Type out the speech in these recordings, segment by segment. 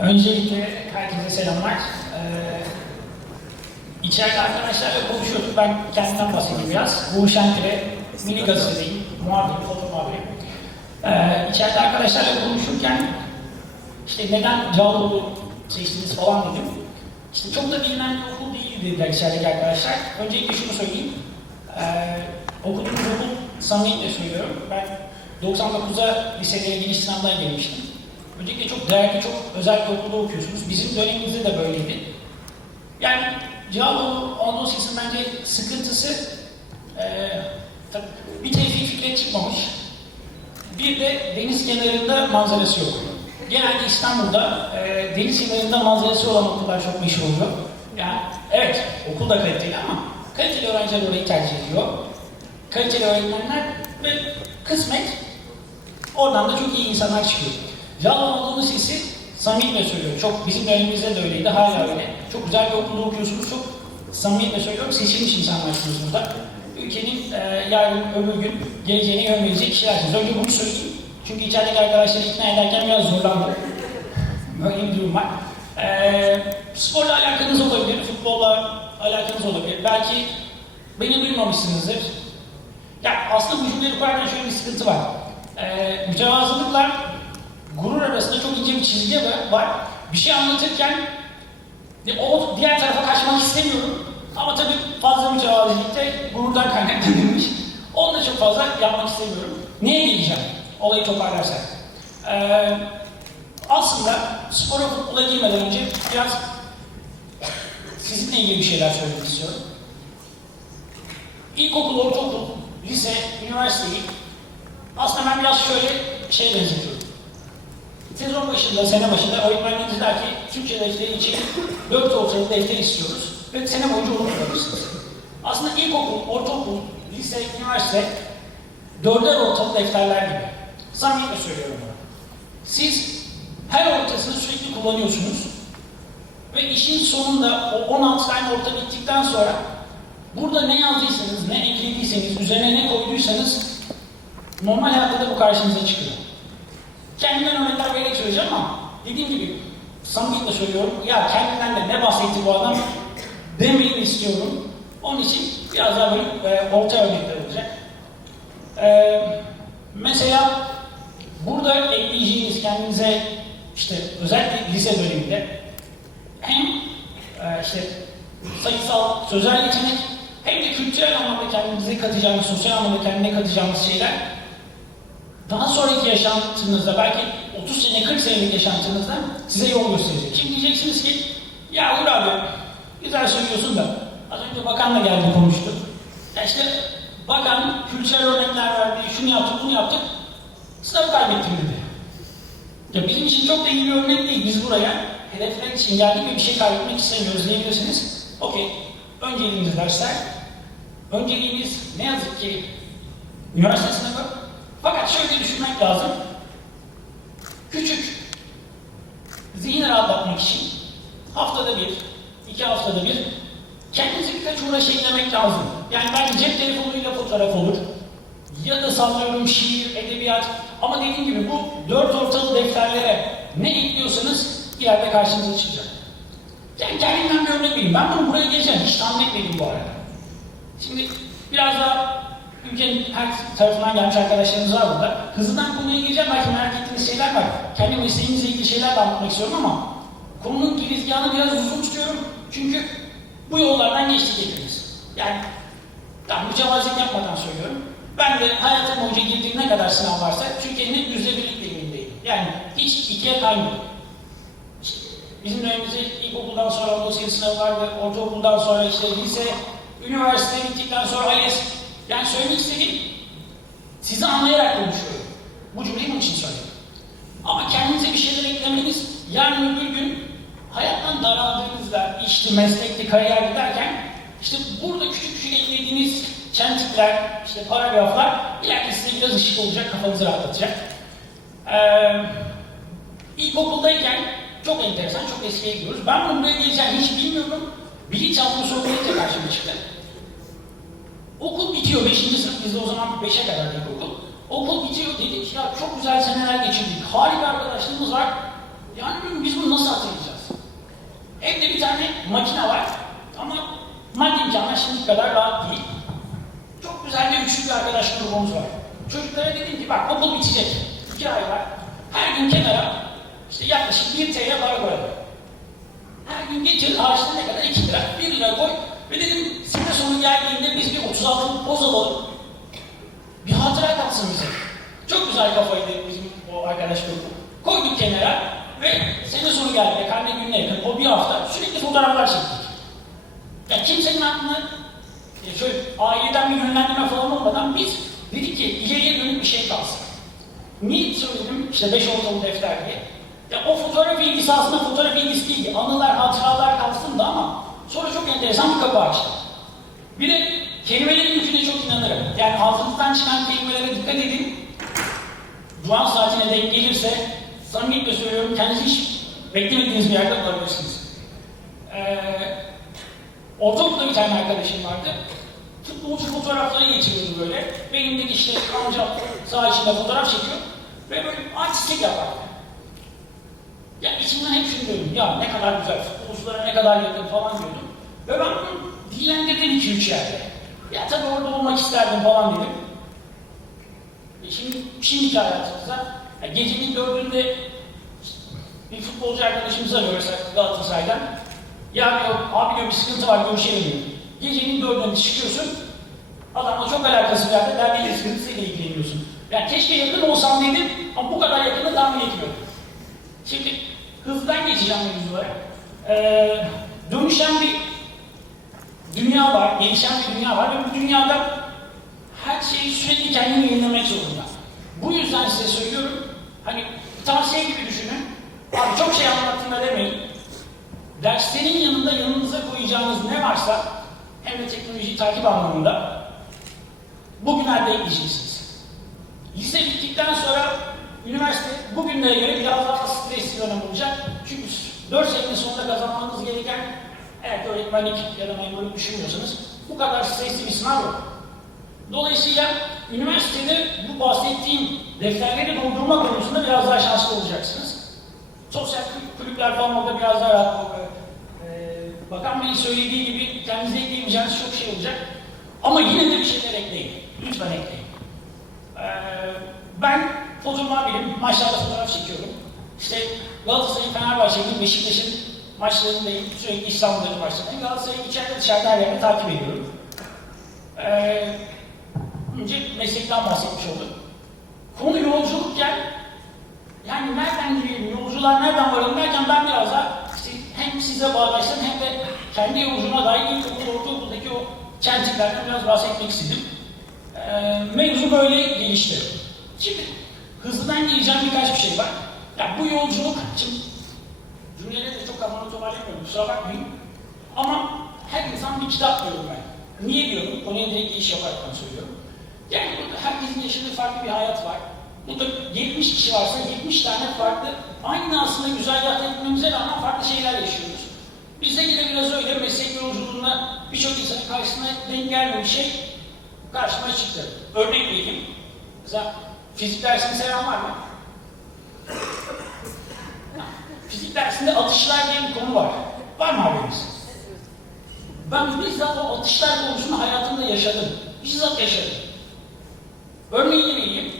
Öncelikle herkese selamlar. Ee, içeride arkadaşlarla konuşuyorduk. Ben kendimden bahsedeyim biraz. Bu Şenkire mini gazetedeyim. Muhabirim, foto muhabirim. Ee, içeride arkadaşlarla konuşurken işte neden Cağaloğlu seçtiniz falan dedim. İşte çok da bilinen bir okul değil dediler içerideki arkadaşlar. Öncelikle şunu söyleyeyim. Ee, okuduğum okul samimiyetle söylüyorum. Ben 99'a liselere giriş sınavına girmiştim. Öncelikle çok değerli, çok özel bir okulda okuyorsunuz. Bizim dönemimizde de böyleydi. Yani Cağaloğlu Anadolu Lisesi'nin bence sıkıntısı tabii bir tevfik fikret çıkmamış. Bir de deniz kenarında manzarası yok. Genelde İstanbul'da eee, deniz kenarında manzarası olan okullar çok meşhur oluyor. Yani evet okul da kaliteli ama kaliteli öğrenciler orayı tercih ediyor. Kaliteli öğretmenler ve kısmet Oradan da çok iyi insanlar çıkıyor. Yalın olduğumuz sesi samimiyetle söylüyorum. Çok bizim dönemimizde de öyleydi, hala öyle. Çok güzel bir okulda okuyorsunuz, çok samimiyetle söylüyorum. Seçilmiş insanlarsınız burada. Ülkenin e, yarın öbür gün geleceğini yönleyecek kişilersiniz. Önce bunu söyleyeyim. Çünkü içerideki arkadaşları ikna ederken biraz zorlandım. Böyle bir durum var. E, sporla alakanız olabilir, futbolla alakanız olabilir. Belki beni duymamışsınızdır. Ya aslında bu cümleyi kurarken şöyle bir sıkıntı var. Ee, mütevazılıkla gurur arasında çok ince bir çizgi var-. Bir şey anlatırken o diğer tarafa kaçmak istemiyorum. Ama tabii fazla mütevazilik de gururdan kaynaklanmış. Onu da çok fazla yapmak istemiyorum. Neye geleceğim? Olayı toparlarsak. Ee, aslında spora futbola girmeden önce biraz sizinle ilgili bir şeyler söylemek istiyorum. İlkokul, ortaokul, lise, üniversiteyi aslında ben biraz şöyle şey benzetiyorum. Sezon başında, sene başında öğretmenlerimiz der ki Türkçe defteri için 4 ortalık defter istiyoruz ve sene boyunca onu kullanırsınız. Aslında ilkokul, ortaokul, lise, üniversite dörder ortalık defterler gibi. Samimiyetle söylüyorum bunu. Siz her ortasını sürekli kullanıyorsunuz ve işin sonunda o 16 tane orta bittikten sonra burada ne yazdıysanız, ne eklediyseniz, üzerine ne koyduysanız normal hayatta da bu karşınıza çıkıyor. Kendimden örnekler vererek söyleyeceğim ama dediğim gibi samimiyetle söylüyorum. Ya kendinden de ne bahsetti bu adam demeyi istiyorum. Onun için biraz daha böyle e, orta örnekler olacak. E, mesela burada ekleyeceğiniz kendinize işte özellikle lise döneminde hem e, işte sayısal, sözel yetenek hem de kültürel anlamda kendinize katacağınız, sosyal anlamda kendine katacağınız şeyler daha sonraki yaşantınızda belki 30 sene 40 senelik yaşantınızda size yol gösterecek. Şimdi diyeceksiniz ki ya Uğur abi güzel söylüyorsun da az önce bakanla geldi konuştu. Ya işte bakan kültürel örnekler verdi, şunu yaptık bunu yaptık sınavı kaybettim dedi. Ya bizim için çok da iyi bir örnek değil. Biz buraya hedefler için geldik ve bir şey kaybetmek istemiyoruz diyebilirsiniz. Okey. Önceliğimiz dersler. Önceliğimiz ne yazık ki üniversite sınavı. Fakat şöyle düşünmek lazım. Küçük zihin rahatlatmak için haftada bir, iki haftada bir kendinizi birkaç uğraş eklemek lazım. Yani belki cep telefonuyla fotoğraf olur. Ya da sallıyorum şiir, edebiyat. Ama dediğim gibi bu dört ortalı defterlere ne ekliyorsanız ileride karşınıza çıkacak. Yani kendimden bir örnek vereyim. Ben bunu buraya geleceğim. Hiç tahmin etmedim bu arada. Şimdi biraz daha ülkenin her tarafından gelmiş arkadaşlarımız var burada. Hızlıdan konuya gireceğim. Belki merak ettiğiniz şeyler var. Kendi mesleğimizle ilgili şeyler de anlatmak istiyorum ama konunun girizgahını biraz uzun tutuyorum. Çünkü bu yollardan geçtik hepimiz. Yani tam mücevazlık yapmadan söylüyorum. Ben de hayatım boyunca girdiğim ne kadar sınav varsa Türkiye'nin yüzde birlik dilimindeyim. Yani hiç ikiye kaymadım. İşte bizim dönemimizde ilkokuldan sonra Anadolu sınavı var ve ortaokuldan sonra işte lise, üniversite bittikten sonra ALES. Yani söylemek istediğim, sizi anlayarak konuşuyorum. Bu cümleyi bunun için söylüyorum. Ama kendinize bir şeyler eklemeniz, yarın öbür gün hayattan daraldığınızda, işte meslekte, kariyer giderken, işte burada küçük küçük eklediğiniz çentikler, işte paragraflar, ileride size biraz ışık olacak, kafanızı rahatlatacak. Ee, ilkokuldayken çok enteresan, çok eskiye gidiyoruz. Ben bunu buraya geleceğim hiç bilmiyorum. Bilinçaltı sorumlulukla karşıma çıktı. Okul bitiyor, 5. sınıf bizde o zaman 5'e kadar okul. Okul bitiyor dedik ya çok güzel seneler geçirdik. Harika arkadaşlığımız var. Yani biz bunu nasıl makine var ama maddi imkanlar şimdiki kadar rahat değil. Çok güzel bir üçlü bir arkadaş grubumuz var. Çocuklara dedim ki bak okul bitecek. İki ay var. Her gün kenara işte yaklaşık 1 TL para koyalım. Her gün getir harçta ne kadar? 2 lira. 1 lira koy. Ve dedim sene sonu geldiğinde biz bir 36'lık poz alalım. Bir hatıra kalsın bize. Çok güzel kafaydı bizim o arkadaş grubu. Koyduk kenara ve sene sonu geldi. Karne gününe o bir hafta sürekli fotoğraflar çektik. Ya kimsenin aklına e, şöyle aileden bir yönlendirme falan olmadan biz dedik ki ileriye dönük bir şey kalsın. Niye söyledim işte 5 ortalı defter diye. Ya o fotoğraf ilgisi aslında fotoğraf ilgisi değil. Anılar, hatıralar kalsın da ama sonra çok enteresan bir kapı açtı. Bir de kelimelerin gücüne çok inanırım. Yani ağzınızdan çıkan kelimelere dikkat edin. Duan saatine denk gelirse samimiyetle söylüyorum kendinizi hiç beklemediğiniz bir yerde bulabilirsiniz. Ee, ortaokulda bir tane arkadaşım vardı. Futbolcu fotoğrafları getiriyordu böyle. Benimdeki işte amcam sağ içinde fotoğraf çekiyor. Ve böyle artistlik yapardı. Ya içimden hep şunu diyordum. Ya ne kadar güzel, futbolculara ne kadar yakın falan diyordum. Ve ben bunu dillendirdim iki üç yerde. Ya tabii orada olmak isterdim falan dedim. E şimdi, şimdiki hayatımızda ya gecenin dördünde bir futbolcu arkadaşımıza görürsek Galatasaray'dan ya diyor, abi diyor bir sıkıntı var görüşelim diyor. Gecenin dördünde çıkıyorsun, adamla çok alakası var da derneğin sıkıntısıyla ilgileniyorsun. Yani keşke yakın olsam dedim ama bu kadar yakını tahmin etmiyorum. Şimdi hızdan geçeceğim mevzulara. Ee, dönüşen bir dünya var, gelişen bir dünya var ve bu dünyada her şey sürekli kendini yenilemek zorunda. Bu yüzden size söylüyorum, hani tavsiye gibi düşünün. Abi çok şey anlattığımda demeyin. Derslerin yanında yanınıza koyacağınız ne varsa hem de teknolojiyi takip anlamında bugünlerde ekleyeceksiniz. Lise bittikten sonra üniversite bugünlere göre biraz daha stresli dönem olacak. Çünkü 4 senenin sonunda kazanmanız gereken eğer öğretmenlik ya da memurluk düşünmüyorsanız bu kadar stresli bir sınav yok. Dolayısıyla üniversitede bu bahsettiğim defterleri doldurma konusunda biraz daha şanslı olacaksınız. Sosyal kulüpler falan orada biraz daha rahat. Ee, Bakan Bey'in söylediği gibi kendinize ekleyemeyeceğiniz çok şey olacak. Ama yine de bir şeyler ekleyin. Lütfen ekleyin. Ee, ben foto muhabirim, maçlarda fotoğraf çekiyorum. İşte Galatasaray'ın, Fenerbahçe'nin, Beşiktaş'ın maçlarındayım. Sürekli İstanbul'daki maçlarındayım. Galatasaray'ı içeride dışarıda her yerde takip ediyorum. Ee, önce meslekten bahsetmiş olduk. Konu yolculukken yani nereden girelim, yolculuğa nereden varalım derken ben biraz da işte hem size bağdaştım hem de kendi yolculuğuma dair ilkokul, ortaokuldaki o kentiklerden biraz bahsetmek istedim. Ee, mevzu böyle gelişti. Şimdi hızlıdan diyeceğim birkaç bir şey var. Ya bu yolculuk, şimdi cümleleri de çok kafanı toparlayamıyorum, kusura bakmayın. Ama her insan bir kitap diyorum ben. Niye diyorum? Konuya direkt iş yaparaktan söylüyorum. Yani burada herkesin yaşadığı farklı bir hayat var. Burada 70 kişi varsa 70 tane farklı, aynı aslında güzergahta gitmemize rağmen farklı şeyler yaşıyoruz. Bizde yine biraz öyle meslek yolculuğunda birçok insanın karşısına denk gelmemiş şey karşıma çıktı. Örnek vereyim. Mesela fizik dersini seven var mı? Fizik dersinde atışlar diye bir konu var. Var mı haberiniz? Ben bizzat o atışlar konusunu hayatımda yaşadım. Bizzat yaşadım. Örneğini vereyim.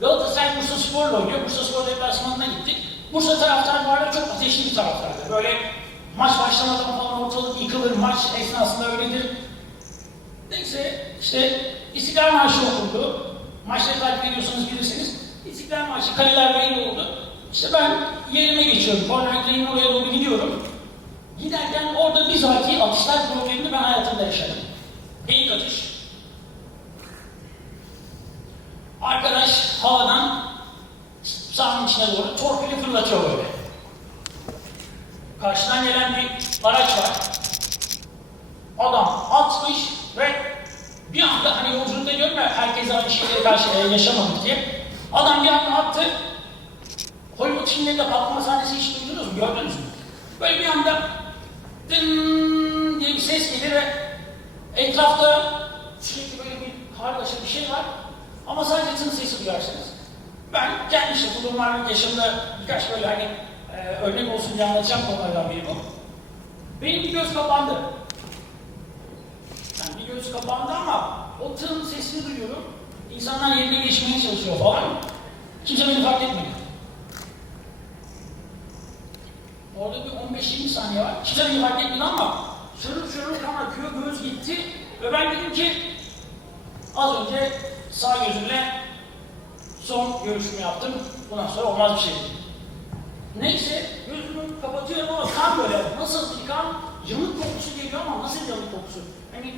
Galatasaray Bursa Spor'la oynuyor. Bursa Spor deplasmanına gittik. Bursa taraftarı bu çok ateşli bir taraftardı. Böyle maç başlamadan falan ortalık yıkılır, maç esnasında öyledir. Neyse işte İstiklal Marşı okundu. Maçları takip ediyorsanız bilirsiniz. İstiklal Marşı kaleler belli oldu. İşte ben yerime geçiyorum. Kornerlerin oraya doğru gidiyorum. Giderken orada bizatihi atışlar problemini ben hayatımda yaşadım. İlk atış. Arkadaş havadan sahanın içine doğru torpili fırlatıyor böyle. Karşıdan gelen bir araç var. Adam atmış ve bir anda hani yolculukta diyorum ya herkes aynı şeyleri karşı e, yaşamadık diye. Adam bir anda attı. Hollywood filmlerinde patlama sahnesi hiç duydunuz mu? Gördünüz mü? Böyle bir anda dın diye bir ses gelir ve etrafta sürekli böyle bir kargaşa bir şey var. Ama sadece tın sesi duyarsınız. Ben kendi işte bulunmanın yaşamda birkaç böyle hani e, örnek olsun diye anlatacağım konulardan biri bu. Benim bir göz kapandı. Yani bir göz kapandı ama o tığın sesini duyuyorum. İnsanlar yerine geçmeye çalışıyor falan. Kimse beni fark etmedi. Orada bir 15-20 saniye var. Kimse fark etmedi ama şırıl şırıl kan akıyor, göz gitti. Ve ben dedim ki az önce sağ gözümle son görüşümü yaptım. Bundan sonra olmaz bir şey. Neyse gözümü kapatıyorum ama kan böyle nasıl bir kan yanık kokusu geliyor ama nasıl yanık kokusu? Hani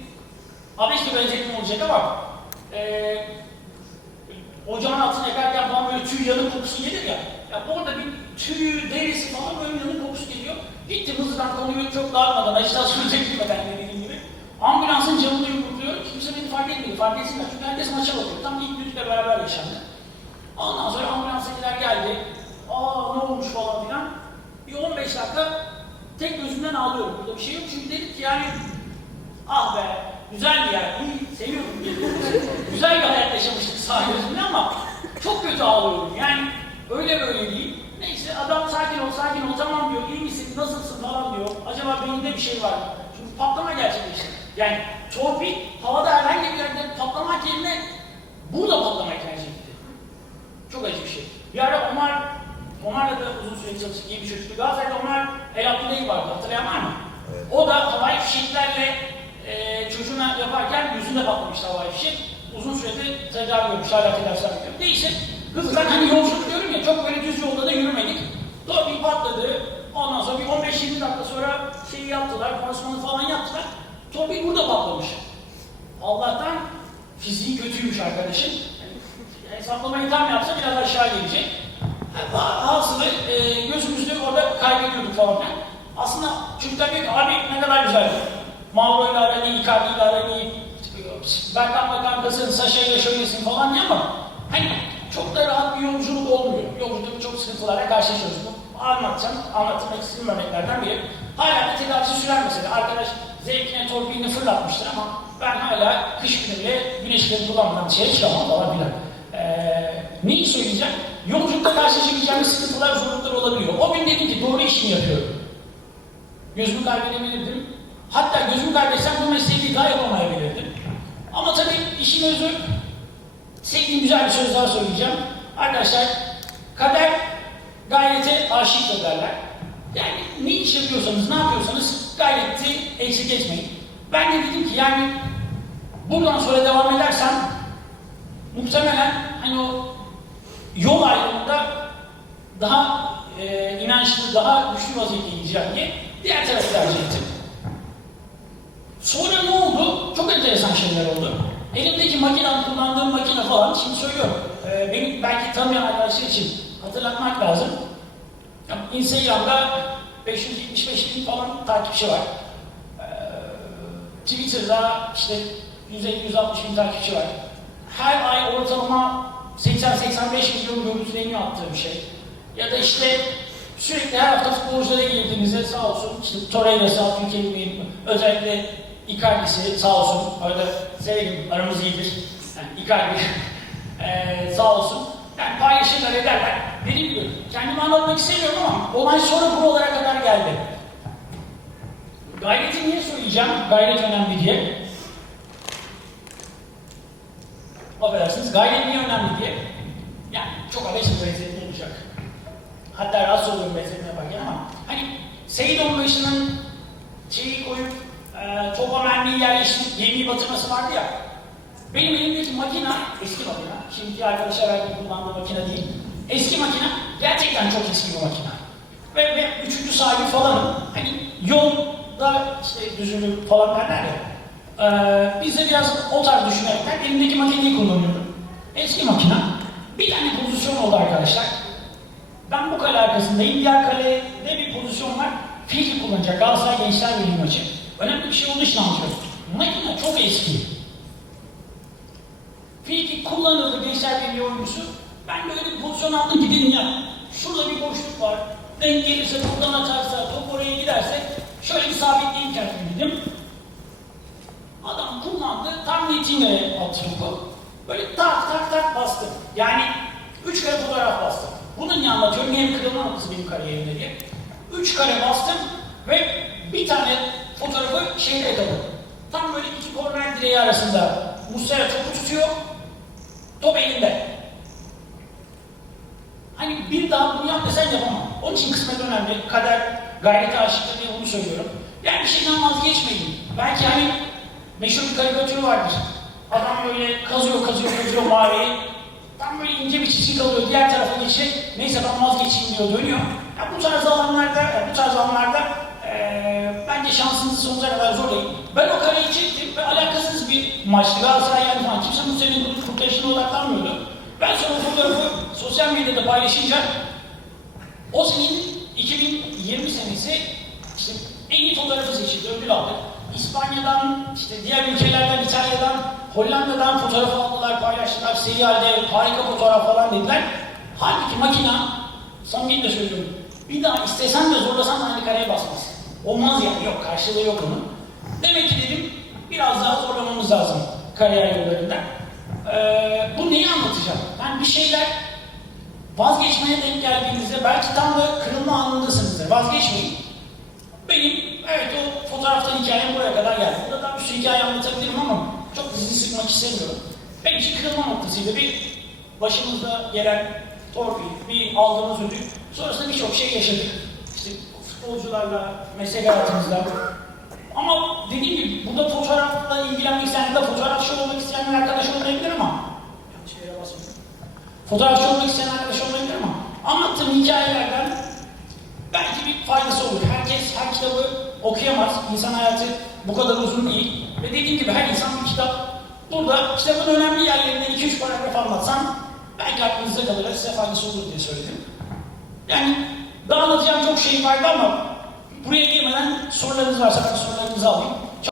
Abeşke benzetme olacak ama eee ocağın altına yakarken tüy kokusu gelir ya. Ya orada bir tüy, derisi falan böyle yanık kokusu geliyor. Gittim hızlıdan konuyu çok dağıtmadan, ajitasyon çekmeden dediğim gibi. Ambulansın camını yumrukluyor. Kimse beni fark etmedi. Fark etsinler çünkü herkes maça bakıyor. Tam ilk müzikle beraber yaşandı. Ondan sonra ambulansakiler geldi. Aa ne olmuş falan filan. Bir 15 dakika tek gözümden ağlıyorum. Burada bir şey yok çünkü dedik ki yani ah be güzel bir yer, iyi, seviyorum. güzel bir hayat yaşamıştık gözümden ama çok kötü ağlıyorum. Yani öyle böyle değil. Neyse adam sakin ol, sakin ol, tamam diyor, iyi misin, nasılsın falan diyor. Acaba beyninde bir şey var mı? Çünkü patlama gerçekleşti. Yani torpil havada herhangi bir yerde patlamak yerine burada patlamak tercih etti. Çok acı bir şey. Bir ara Omar, Omar'la da uzun süre çalıştık, iyi bir çocuktu. Galatasaray'da Omar El Abdüley vardı, hatırlayan var mı? Evet. O da havai fişeklerle e, çocuğuna yaparken yüzünde patlamıştı havai fişek. Uzun süredir tedavi görmüş, hala tedavi görüyor. Neyse, hızlıdan hani yolculuk diyorum ya, çok böyle düz yolda da yürümedik. Torpil patladı, ondan sonra bir 15-20 dakika sonra şeyi yaptılar, pansumanı falan yaptılar. Torpil burada patlamış. Allah'tan fiziği kötüymüş arkadaşın. Yani hesaplamayı tam yapsa biraz aşağı gelecek. Yani Hasılı e, gözümüzde orada kaybediyorduk falan filan. Aslında çocuklar diyor ki abi ne kadar güzel. Mauro ile aran iyi, Icardi ile aran iyi. Berkan'la kankasın, Saşa ile şöylesin falan diye ama hani çok da rahat bir yolculuk olmuyor. Yolculukta çok sıkıntılarla karşılaşıyoruz. Bu Anlatacağım, anlatmak istediğim örneklerden biri. Hala da tedavisi sürer mesela. Arkadaş zevkine torpilini fırlatmıştır ama ben hala kış günü bile güneşleri kullanmadan dışarı çıkamam falan filan. Ee, neyi söyleyeceğim? Yolculukta karşılaşabileceğimiz sıkıntılar, zorluklar olabiliyor. O gün dedim ki doğru işimi yapıyorum. Gözümü kaybedebilirdim. Hatta gözümü kaybetsem bu mesleği bir daha yapamayabilirdim. Ama tabii işin özü, sevdiğim güzel bir söz daha söyleyeceğim. Arkadaşlar, kader gayrete aşıktır derler. Yani ne iş yapıyorsanız, ne yapıyorsanız gayreti eksik etmeyin. Ben de dedim ki yani buradan sonra devam edersem muhtemelen hani o yol ayrımında daha e, inançlı, daha güçlü vaziyette gideceğim diye diğer tarafı tercih ettim. Sonra ne oldu? Çok enteresan şeyler oldu. Elimdeki makine, kullandığım makine falan, şimdi söylüyorum. E, benim belki tanımayan arkadaşlar için hatırlatmak lazım. Instagram'da 575 bin falan takipçi var. Ee, Twitter'da işte 150-160 bin takipçi var. Her ay ortalama 80-85 milyon görüntüleniyor attığım şey. Ya da işte sürekli her hafta futbolculara girdiğimizde sağ olsun işte Torreira'sı, Türkiye'nin özellikle Icardi'si sağ olsun. Arada sevgilim aramız iyidir. Yani Icardi ee, sağ olsun. Yani paylaşırlar ederler. Dediğim gibi kendimi anlatmak istemiyorum ama olay sonra buralara kadar geldi. Gayreti niye söyleyeceğim? Gayret önemli diye. Affedersiniz, gayret niye önemli diye. Yani çok abes bir benzetme olacak. Hatta rahatsız oluyorum benzetme yaparken ama hani Seyit Onbaşı'nın şeyi koyup e, topa mermiyi yerleştirip gemiyi batırması vardı ya. Benim elimdeki makina, eski makina, şimdiki arkadaşlar belki kullandığı makine değil. Eski makina gerçekten çok eski bir makina. Ve, ve üçüncü sahibi falanım. Hani yolda işte düzülür falan derler ya. Ee, biz de biraz o tarz düşünerekten elimdeki makineyi kullanıyordum. Eski makina. Bir tane pozisyon oldu arkadaşlar. Ben bu kale arkasındayım. Diğer kalede bir pozisyon var. Fiji kullanacak. Galatasaray Gençler Birliği maçı. Önemli bir şey olduğu için anlatıyorum. Makine çok eski. Friki kullanıldı Gençler Birliği oyuncusu. Ben böyle bir pozisyon aldım gidelim ya. Şurada bir boşluk var. Denk gelirse buradan atarsa, top oraya giderse şöyle bir sabitleyeyim kendimi dedim. Adam kullandı, tam niyetine attı topu. Böyle tak tak tak bastı. Yani üç kere fotoğraf bastım. Bunu niye anlatıyorum? Niye kırılma noktası benim kariyerimde diye. Üç kare bastım ve Bir tane fotoğrafı şeyde yakaladım. Tam böyle iki korner direği arasında Muslera topu tutuyor. Top elinde. Hani bir daha bunu yap desen yapamam. Onun için kısmet önemli. Kader, gayret aşıklığı diye onu söylüyorum. Yani bir şeyden vazgeçmeyin. Belki hani meşhur bir karikatürü vardır. Adam böyle kazıyor, kazıyor, kazıyor maviyi. Tam böyle ince bir çizgi kalıyor, diğer tarafa geçecek. Neyse ben vazgeçeyim diyor, dönüyor. Ya bu tarz alanlarda, bu tarz alanlarda eee bence şansınızı sonuca kadar zorlayın. Ben o kareyi çektim ve alakasız bir maçtı. Galatasaray yendi falan. Kimse bu senin kurtarışına odaklanmıyordu. Ben sonra fotoğrafı sosyal medyada paylaşınca o senenin 2020 senesi işte en iyi fotoğrafı seçildi, ödül aldık. İspanya'dan, işte diğer ülkelerden, İtalya'dan, Hollanda'dan fotoğraf aldılar, paylaştılar. Seri harika fotoğraf falan dediler. Halbuki makina, samimiyetle söylüyorum, bir daha istesen de zorlasan aynı kareye basmaz. Olmaz yani, yok karşılığı yok onun. Demek ki dedim, biraz daha zorlamamız lazım kariyer yollarında. Ee, bu neyi anlatacak? Yani bir şeyler vazgeçmeye denk geldiğinizde belki tam da kırılma anındasınızdır. Vazgeçmeyin. Benim evet o fotoğraftan hikayem buraya kadar geldi. Burada daha bir sürü hikaye anlatabilirim ama çok dizi sıkmak istemiyorum. İçin kırılma noktasıydı. Bir başımızda gelen torpil, bir aldığımız ödül. Sonrasında birçok şey yaşadık. Futbolcularla, meslek hayatımızda. Ama dediğim gibi burada fotoğrafla ilgilenmek isteyenler, fotoğrafçı olmak isteyenler arkadaş olmayabilir ama yanlış yere basıyorum. Fotoğrafçı olmak isteyen arkadaş olmayabilir ama anlattığım hikayelerden belki bir faydası olur. Herkes her kitabı okuyamaz. İnsan hayatı bu kadar uzun değil. Ve dediğim gibi her insan bir kitap. Burada kitabın önemli yerlerinde 2-3 paragraf anlatsam belki aklınızda kalır, size faydası olur diye söyledim. Yani daha anlatacağım çok şey vardı ama buraya girmeden sorularınız varsa ben sorularınızı alayım.